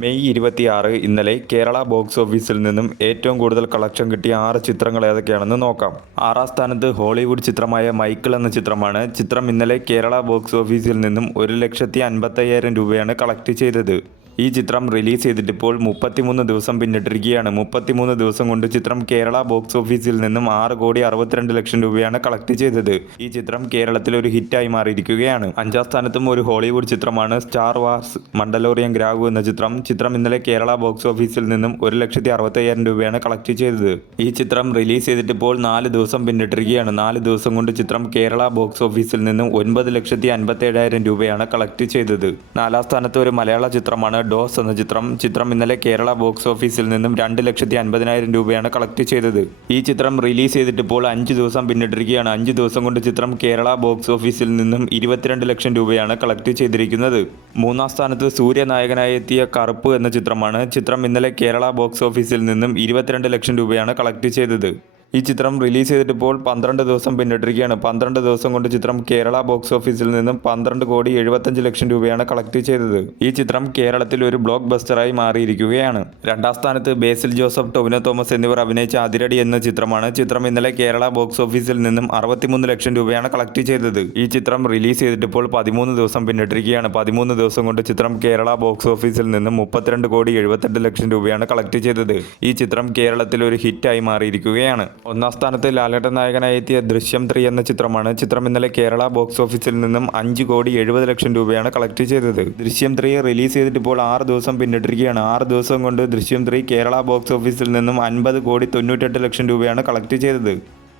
May 26 ഇന്നലെ Kerala box ഓഫീസിൽ നിന്നും ഏറ്റവും കൂടുതൽ കളക്ഷൻ കിട്ടിയ 6 ചിത്രങ്ങൾ ഏതൊക്കെയാണെന്ന് നോക്കാം. 6ാം സ്ഥാനത്ത് ഹോളിവുഡ് ചിത്രമായ മൈക്കിൾ എന്ന ചിത്രമാണ്. ചിത്രം ഇന്നലെ കേരള ബോക്സ് ഓഫീസിൽ നിന്നും 1,55,000 രൂപയാണ് കളക്ട് ചെയ്തത്. ഈ ചിത്രം റിലീസ് ചെയ്തിട്ട് ഇപ്പോൾ 33 ദിവസം പിന്നിട്ടിരിക്കുകയാണ്. 33 ദിവസം കൊണ്ട് ചിത്രം കേരള ബോക്സ് ഓഫീസിൽ നിന്നും 6,62,00,000 രൂപയാണ് കളക്ട് ചെയ്തത്. ഈ ചിത്രം കേരളത്തിൽ ഒരു ഹിറ്റായി മാറിയിരിക്കുകയാണ്. 5ാം സ്ഥാനത്തും ഒരു ഹോളിവുഡ് ചിത്രമാണ് സ്റ്റാർ വാർസ് മണ്ടലോറിയൻ ഗ്രാഗു എന്ന ചിത്രം. ചിത്രം ഇന്നലെ കേരള ബോക്സ് ഓഫീസിൽ നിന്നും 1,65,000 രൂപയാണ് കളക്ട് ചെയ്തത്. ഈ ചിത്രം റിലീസ് ചെയ്തിട്ട് ഇപ്പോൾ 4 ദിവസം പിന്നിട്ടിരിക്കുകയാണ്. 4 ദിവസം കൊണ്ട് ചിത്രം കേരള ബോക്സ് ഓഫീസിൽ നിന്നും 9,57,000 രൂപയാണ് കളക്ട് ചെയ്തത്. 4ാം സ്ഥാനത്ത് ഒരു മലയാള ചിത്രമാണ് ഡോസ് എന്ന ചിത്രം. ചിത്രം ഇന്നലെ കേരള ബോക്സ് ഓഫീസിൽ നിന്നും 2,50,000 രൂപയാണ് കളക്ട് ചെയ്തത്. ഈ ചിത്രം റിലീസ് ചെയ്തിട്ട് ഇപ്പോൾ 5 ദിവസം പിന്നിട്ടിരിക്കുകയാണ്. 5 ദിവസം കൊണ്ട് ചിത്രം കേരള ബോക്സ് ഓഫീസിൽ നിന്നും 22 ലക്ഷം രൂപയാണ് കളക്ട് ചെയ്തിരിക്കുന്നത്. 3ാം സ്ഥാനത്ത് സൂര്യനായകനായി എത്തിയ കറുപ്പ് എന്ന ചിത്രമാണ്. ചിത്രം ഇന്നലെ കേരള ബോക്സ് ഓഫീസിൽ നിന്നും 22 ലക്ഷം രൂപയാണ് കളക്ട് ചെയ്തത്. ഈ ചിത്രം റിലീസ് ചെയ്തിട്ട് ഇപ്പോൾ 12 ദിവസം പിന്നിട്ടിരിക്കുകയാണ്. 12 ദിവസം കൊണ്ട് ചിത്രം കേരള ബോക്സ് ഓഫീസിൽ നിന്നും 12,75,00,000 രൂപയാണ് കളക്ട് ചെയ്തത്. ഈ ചിത്രം കേരളത്തിൽ ഒരു ബ്ലോക്ക് ബസ്റ്ററായി മാറിയിരിക്കുകയാണ്. 2ാം സ്ഥാനത്ത് ബേസിൽ ജോസഫ്, ടൊവിനോ തോമസ് എന്നിവർ അഭിനയിച്ച അതിരടി എന്ന ചിത്രമാണ്. ചിത്രം ഇന്നലെ കേരള ബോക്സ് ഓഫീസിൽ നിന്നും 63 ലക്ഷം രൂപയാണ് കളക്ട് ചെയ്തത്. ഈ ചിത്രം റിലീസ് ചെയ്തിട്ട് ഇപ്പോൾ 13 ദിവസം പിന്നിട്ടിരിക്കുകയാണ്. 13 ദിവസം കൊണ്ട് ചിത്രം കേരള ബോക്സ് ഓഫീസിൽ നിന്നും 32,78,00,000 രൂപയാണ് കളക്ട് ചെയ്തത്. ഈ ചിത്രം കേരളത്തിൽ ഒരു ഹിറ്റായി മാറിയിരിക്കുകയാണ്. 1ാം സ്ഥാനത്ത് ലാലേട്ടൻ നായകനായി എത്തിയ ദൃശ്യം 3 എന്ന ചിത്രമാണ്. ചിത്രം ഇന്നലെ കേരള ബോക്സ് ഓഫീസിൽ നിന്നും 5,70,00,000 രൂപയാണ് കളക്ട് ചെയ്തത്. ദൃശ്യം 3 റിലീസ് ചെയ്തിട്ട് ഇപ്പോൾ 6 ദിവസം പിന്നിട്ടിരിക്കുകയാണ്. 6 ദിവസം കൊണ്ട് ദൃശ്യം 3 കേരള ബോക്സ് ഓഫീസിൽ നിന്നും 50,98,00,000 രൂപയാണ് കളക്ട് ചെയ്തത്.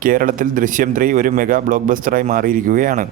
കേരളത്തിൽ ദൃശ്യം 3 ഒരു മെഗാ ബ്ലോക്ക് ബസ്റ്ററായി മാറിയിരിക്കുകയാണ്.